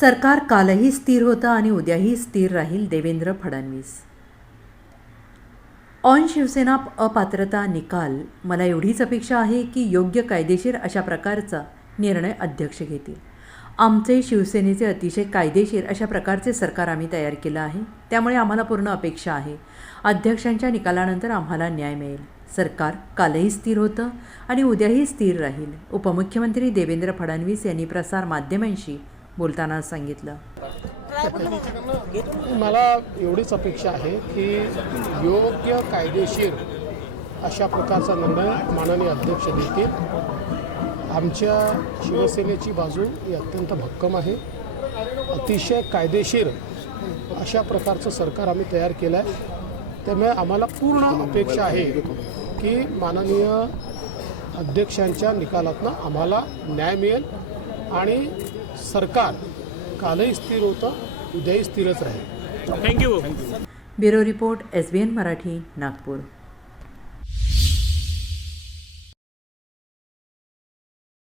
सरकार कालही स्थिर होतं आणि उद्याही स्थिर राहील देवेंद्र फडणवीस. ऑन शिवसेना अपात्रता निकाल. मला एवढीच अपेक्षा आहे की योग्य कायदेशीर अशा प्रकारचा निर्णय अध्यक्ष घेतील. आमचे शिवसेनेचे अतिशय कायदेशीर अशा प्रकारचे सरकार आम्ही तयार केलं आहे. त्यामुळे आम्हाला पूर्ण अपेक्षा आहे. अध्यक्षांच्या निकालानंतर आम्हाला न्याय मिळेल. सरकार कालही स्थिर होतं आणि उद्याही स्थिर राहील. उपमुख्यमंत्री देवेंद्र फडणवीस यांनी प्रसार माध्यमांशी बोलताना सांगितलं. मला एवढीच अपेक्षा आहे की योग्य कायदेशीर अशा प्रकारचा निर्णय माननीय अध्यक्ष देतील आमच्या शिवसेनेची बाजू ही अत्यंत भक्कम आहे. अतिशय कायदेशीर अशा प्रकारचं सरकार आम्ही तयार केलं आहे त्यामुळे आम्हाला पूर्ण अपेक्षा आहे की माननीय अध्यक्षांच्या निकालातनं आम्हाला न्याय मिळेल आणि सरकार कालही स्थिर होतं उद्याही स्थिरच राहील. Thank you bureau report S B N Marathi Nagpur.